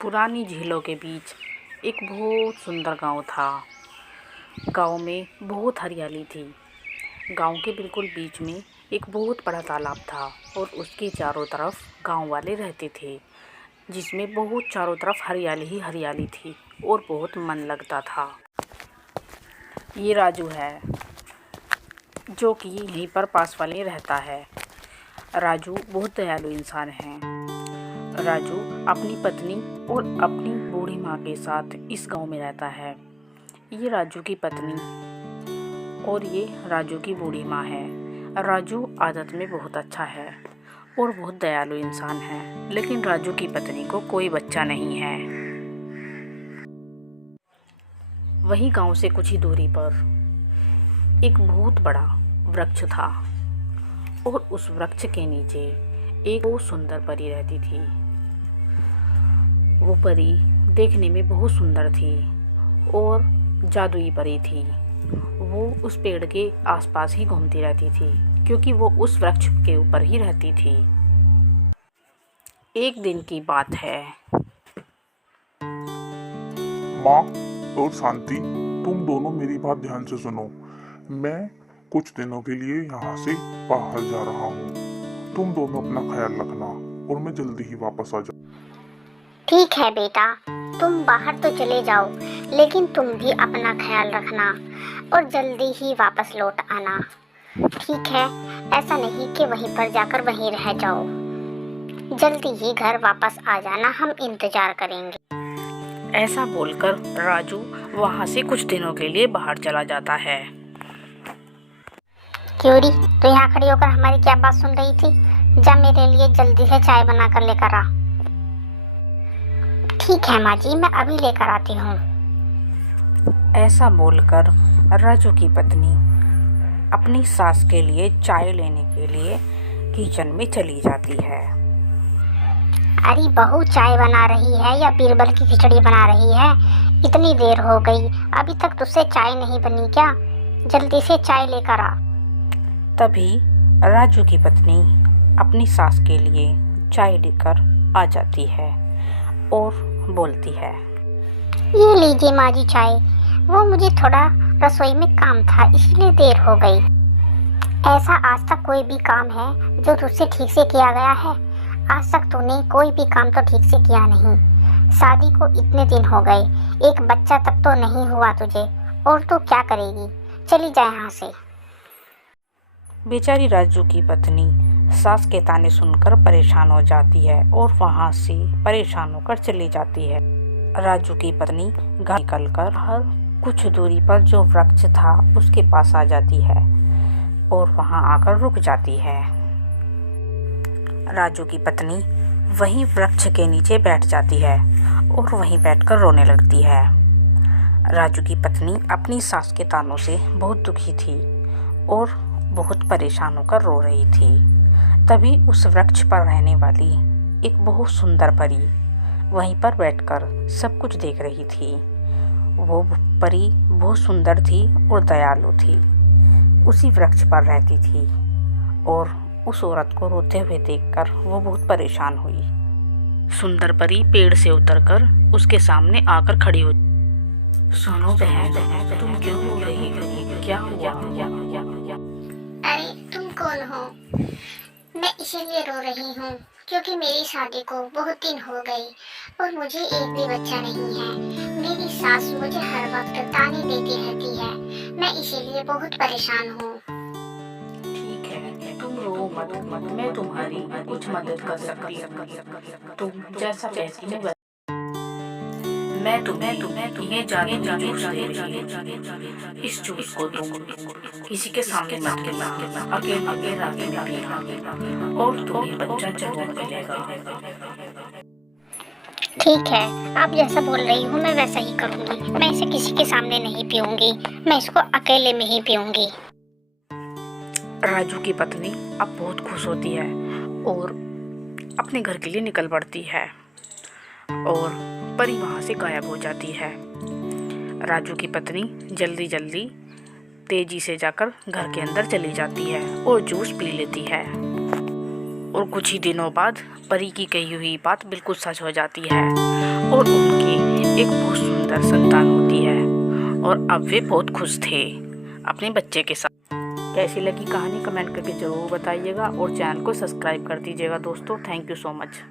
पुरानी झीलों के बीच एक बहुत सुंदर गांव था। गांव में बहुत हरियाली थी। गांव के बिल्कुल बीच में एक बहुत बड़ा तालाब था और उसके चारों तरफ गांव वाले रहते थे, जिसमें बहुत चारों तरफ हरियाली ही हरियाली थी और बहुत मन लगता था। ये राजू है, जो कि यहीं पर पास वाले रहता है। राजू बहुत दयालु इंसान है। राजू अपनी पत्नी और अपनी बूढ़ी माँ के साथ इस गांव में रहता है। ये राजू की पत्नी और ये राजू की बूढ़ी माँ है। राजू आदत में बहुत अच्छा है और बहुत दयालु इंसान है, लेकिन राजू की पत्नी को कोई बच्चा नहीं है। वहीं गांव से कुछ ही दूरी पर एक बहुत बड़ा वृक्ष था और उस वृक्ष के नीचे एक बहुत सुंदर परी रहती थी। वो परी देखने में बहुत सुंदर थी और जादुई परी थी। वो उस पेड़ के आसपास ही घूमती रहती थी, क्योंकि वो उस वृक्ष के ऊपर ही रहती थी। एक दिन की बात है। माँ और शांति, तुम दोनों मेरी बात ध्यान से सुनो। मैं कुछ दिनों के लिए यहाँ से बाहर जा रहा हूँ। तुम दोनों अपना ख्याल रखना और मैं जल्दी ही वापस आ जाऊँ। ठीक है बेटा, तुम बाहर तो चले जाओ, लेकिन तुम भी अपना ख्याल रखना और जल्दी ही वापस लौट आना। ठीक है, ऐसा नहीं कि वहीं पर जाकर वहीं रह जाओ। जल्दी ही घर वापस आ जाना, हम इंतजार करेंगे। ऐसा बोलकर राजू वहाँ से कुछ दिनों के लिए बाहर चला जाता है। क्यूरी, तो यहाँ खड़ी होकर हमारी क्या बात सुन रही थी? जा मेरे लिए जल्दी से चाय बना कर लेकर आ। ठीक है माँ जी, मैं अभी लेकर आती हूँ। ऐसा बोलकर राजू की पत्नी अपनी सास के लिए चाय लेने के लिए किचन में चली जाती है। अरे बहू, चाय बना रही है या बीरबल की खिचड़ी बना रही है? इतनी देर हो गई, अभी तक तुझसे चाय नहीं बनी क्या? जल्दी से चाय लेकर आ। तभी राजू की पत्नी अपनी सास के लिए चाय लेकर आ जाती है और बोलती है, ये लीजिए माँ जी चाय। वो मुझे थोड़ा रसोई में काम था, इसलिए देर हो गई। ऐसा आज तक कोई भी काम है जो तुझसे ठीक से किया गया है? आज तक तूने कोई भी काम तो ठीक से किया नहीं। शादी को इतने दिन हो गए, एक बच्चा तक तो नहीं हुआ तुझे, और तू क्या करेगी? चली जा यहाँ से। बेचारी राजू की पत्नी सास के ताने सुनकर परेशान हो जाती है और वहाँ से परेशान होकर चली जाती है। राजू की पत्नी घर निकलकर हर कुछ दूरी पर जो वृक्ष था उसके पास आ जाती है और वहाँ आकर रुक जाती है। राजू की पत्नी वहीं वृक्ष के नीचे बैठ जाती है और वहीं बैठकर रोने लगती है। राजू की पत्नी अपनी सास के तानों से बहुत दुखी थी और बहुत परेशान होकर रो रही थी। तभी उस वृक्ष पर रहने वाली एक बहुत सुंदर परी वहीं पर बैठकर सब कुछ देख रही थी। वो परी बहुत सुंदर थी और दयालु थी। उसी वृक्ष पर रहती थी और उस औरत को रोते हुए देखकर वो बहुत परेशान हुई। सुंदर परी पेड़ से उतरकर उसके सामने आकर खड़ी हो। सुनो बहन, तुम क्यों रो रही हो? क्या हुआ? अरे तुम कौन हो? मैं इसीलिए रो रही हूँ क्योंकि मेरी शादी को बहुत दिन हो गए और मुझे एक भी बच्चा नहीं है। मेरी सास मुझे हर वक्त ताने देती रहती है। मैं इसीलिए बहुत परेशान हूँ। ठीक है, तुम रो मत, मैं तुम्हारी कुछ मदद कर सकती हूँ। तुम जैसा कहती हो मैं तुम्हें ये जादू जूस दे रही हूँ। इस जूस को तुम किसी के सामने मत गिरना, अकेले रात में पीना और तुम्हें बच्चा जरूर मिलेगा। ठीक है, आप जैसा बोल रही हूँ मैं वैसा ही करूँगी। मैं इसे किसी के सामने नहीं पीऊँगी, मैं इसको अकेले में ही पीऊँगी। राजू की पत्नी अब बहुत खुश होती है और अपने घर के लिए निकल पड़ती है और परी वहाँ से गायब हो जाती है। राजू की पत्नी जल्दी जल्दी तेजी से जाकर घर के अंदर चली जाती है और जूस पी लेती है। और कुछ ही दिनों बाद परी की कही हुई बात बिल्कुल सच हो जाती है और उनकी एक बहुत सुंदर संतान होती है और अब वे बहुत खुश थे अपने बच्चे के साथ। कैसी लगी कहानी कमेंट करके ज़रूर बताइएगा और चैनल को सब्सक्राइब कर दीजिएगा दोस्तों। Thank you so much.